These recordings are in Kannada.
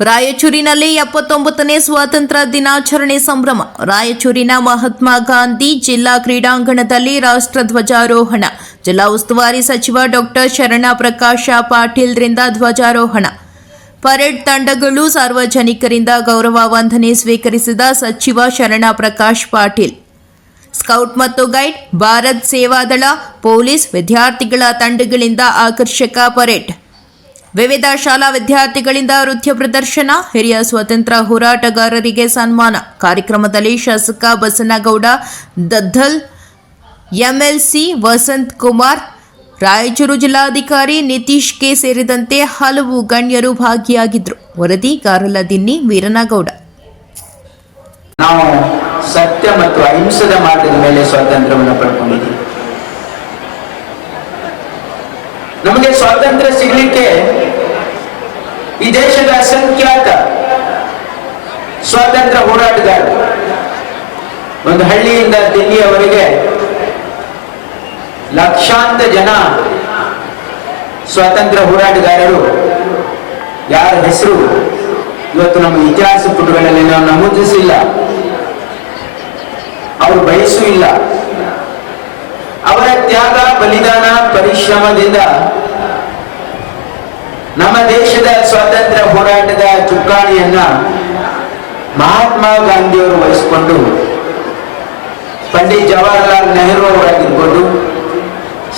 ರಾಯಚೂರಿನಲ್ಲಿ ಎಪ್ಪತ್ತೊಂಬತ್ತನೇ ಸ್ವಾತಂತ್ರ್ಯ ದಿನಾಚರಣೆ ಸಂಭ್ರಮ. ರಾಯಚೂರಿನ ಮಹಾತ್ಮ ಗಾಂಧಿ ಜಿಲ್ಲಾ ಕ್ರೀಡಾಂಗಣದಲ್ಲಿ ರಾಷ್ಟ್ರ ಧ್ವಜಾರೋಹಣ. ಜಿಲ್ಲಾ ಉಸ್ತುವಾರಿ ಸಚಿವ ಡಾಕ್ಟರ್ ಶರಣ ಪ್ರಕಾಶ ಪಾಟೀಲ್ರಿಂದ ಧ್ವಜಾರೋಹಣ. ಪರೇಡ್ ತಂಡಗಳು ಸಾರ್ವಜನಿಕರಿಂದ ಗೌರವ ವಂದನೆ ಸ್ವೀಕರಿಸಿದ ಸಚಿವ ಶರಣ ಪ್ರಕಾಶ್ ಪಾಟೀಲ್. ಸ್ಕೌಟ್ ಮತ್ತು ಗೈಡ್, ಭಾರತ್ ಸೇವಾದಳ ಪೊಲೀಸ್ ವಿದ್ಯಾರ್ಥಿಗಳ ತಂಡಗಳಿಂದ ಆಕರ್ಷಕ ಪರೇಡ್. ವಿವಿಧ ಶಾಲಾ ವಿದ್ಯಾರ್ಥಿಗಳಿಂದ ನೃತ್ಯ ಪ್ರದರ್ಶನ, ಹಿರಿಯ ಸ್ವಾತಂತ್ರ್ಯ ಹೋರಾಟಗಾರರಿಗೆ ಸನ್ಮಾನ. ಕಾರ್ಯಕ್ರಮದಲ್ಲಿ ಶಾಸಕ ಬಸನಗೌಡ, ದದ್ದಲ್, ಎಂಎಲ್ಸಿ ವಸಂತ್ ಕುಮಾರ್, ರಾಯಚೂರು ಜಿಲ್ಲಾಧಿಕಾರಿ ನಿತೀಶ್ ಕೆ ಸೇರಿದಂತೆ ಹಲವು ಗಣ್ಯರು ಭಾಗಿಯಾಗಿದ್ದರು. ವರದಿ ಕಾರಲದಿನ್ನಿ ವೀರನಗೌಡ. ನಾವು ಸತ್ಯ ಮತ್ತು ಅಹಿಂಸದ ಮಾರ್ಗದ ಮೇಲೆ ಸ್ವಾತಂತ್ರ್ಯವನ್ನು ಪಡ್ಕೊಂಡಿದ್ದೀವಿ. ನಮಗೆ ಸ್ವಾತಂತ್ರ್ಯ ಸಿಗಲಿಕ್ಕೆ ಈ ದೇಶದ ಅಸಂಖ್ಯಾತ ಸ್ವಾತಂತ್ರ್ಯ ಹೋರಾಟಗಾರರು. ಒಂದು ಹಳ್ಳಿಯಿಂದ ದಿಲ್ಲಿಯವರೆಗೆ ಲಕ್ಷಾಂತ ಜನ ಸ್ವಾತಂತ್ರ್ಯ ಹೋರಾಟಗಾರರು. ಯಾರ ಹೆಸರು? ಇವತ್ತು ನಮ್ಮ ಇತಿಹಾಸ ಪುಟಗಳಲ್ಲಿ ನಾವು ನಮೂದಿಸಿಲ್ಲ. ಅವರು ಬಯಸೂ ಇಲ್ಲ ಅವರ ತ್ಯಾಗ, ಬಲಿದಾನ, ಪರಿಶ್ರಮದಿಂದ ನಮ್ಮ ದೇಶದ ಸ್ವಾತಂತ್ರ್ಯ ಹೋರಾಟದ ಚುಕ್ಕಾಣಿಯನ್ನ ಮಹಾತ್ಮ ಗಾಂಧಿಯವರು ವಹಿಸಿಕೊಂಡು, ಪಂಡಿತ್ ಜವಾಹರ್ಲಾಲ್ ನೆಹರು ಅವರಾಗಿರ್ಬೋದು,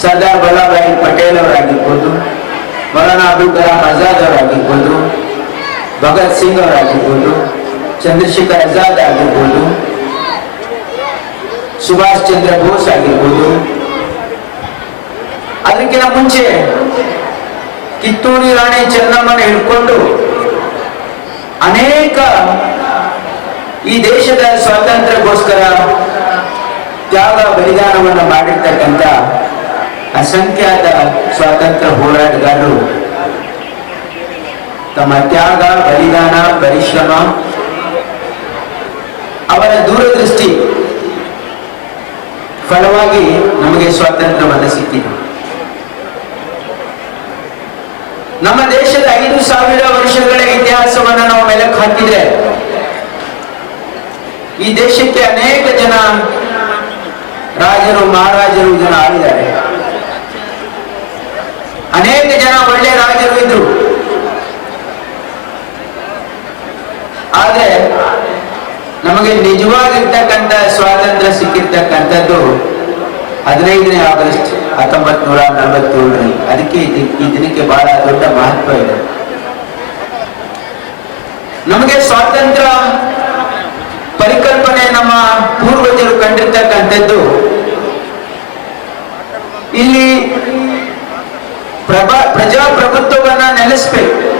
ಸರ್ದಾರ್ ವಲ್ಲಭಾಯಿ ಪಟೇಲ್ ಅವರಾಗಿರ್ಬೋದು, ಮೌಲಾನಾ ಅಬ್ದುಲ್ ಕಲಾಂ ಆಜಾದ್ ಅವರಾಗಿರ್ಬೋದು, ಭಗತ್ ಸಿಂಗ್ ಅವರಾಗಿರ್ಬೋದು, ಚಂದ್ರಶೇಖರ್ ಆಜಾದ್ ಆಗಿರ್ಬೋದು, ಸುಭಾಷ್ ಚಂದ್ರ ಬೋಸ್ ಆಗಿರ್ಬೋದು. ಅದಕ್ಕಿಂತ ಮುಂಚೆ ಕಿತ್ತೂರಿ ರಾಣಿ ಚೆನ್ನಮ್ಮನ ಹಿಡ್ಕೊಂಡು ಅನೇಕ ಈ ದೇಶದ ಸ್ವಾತಂತ್ರ್ಯಕ್ಕೋಸ್ಕರ ತ್ಯಾಗ ಬಲಿದಾನವನ್ನು ಮಾಡಿರ್ತಕ್ಕಂಥ ಅಸಂಖ್ಯಾತ ಸ್ವಾತಂತ್ರ್ಯ ಹೋರಾಟಗಾರರು. ತಮ್ಮ ತ್ಯಾಗ, ಬಲಿದಾನ, ಪರಿಶ್ರಮ, ಅವರ ದೂರದೃಷ್ಟಿ ಫಲವಾಗಿ ನಮಗೆ ಸ್ವಾತಂತ್ರ್ಯವನ್ನು ಸಿಕ್ಕಿದೆ. ನಮ್ಮ ದೇಶದ ಐದು ಸಾವಿರ ವರ್ಷಗಳ ಇತಿಹಾಸವನ್ನು ನಾವು ಮೆಲಕ್ ಹಾಕಿದ್ರೆ ಈ ದೇಶಕ್ಕೆ ಅನೇಕ ಜನ ರಾಜರು, ಮಹಾರಾಜರು ಜನ ಆಳಿದ್ದಾರೆ. ಅನೇಕ ಜನ ಒಳ್ಳೆ ರಾಜರು ಇದ್ರು. ಆದ್ರೆ ನಮಗೆ ನಿಜವಾಗಿರ್ತಕ್ಕಂಥ ಸ್ವಾತಂತ್ರ್ಯ ಸಿಕ್ಕಿರ್ತಕ್ಕಂಥದ್ದು ಹದಿನೈದನೇ ಆಗಸ್ಟ್ ಹತ್ತೊಂಬತ್ ನೂರ ನಲವತ್ತೇಳರಲ್ಲಿ ಅದಕ್ಕೆ ಈ ದಿನಕ್ಕೆ ಬಹಳ ದೊಡ್ಡ ಮಹತ್ವ ಇದೆ. ನಮಗೆ ಸ್ವಾತಂತ್ರ್ಯ ಪರಿಕಲ್ಪನೆ ನಮ್ಮ ಪೂರ್ವಜರು ಕಂಡಿರ್ತಕ್ಕಂಥದ್ದು. ಇಲ್ಲಿ ಪ್ರಭಾ ಪ್ರಜಾಪ್ರಭುತ್ವವನ್ನ ನೆಲೆಸ್ಬೇಕು.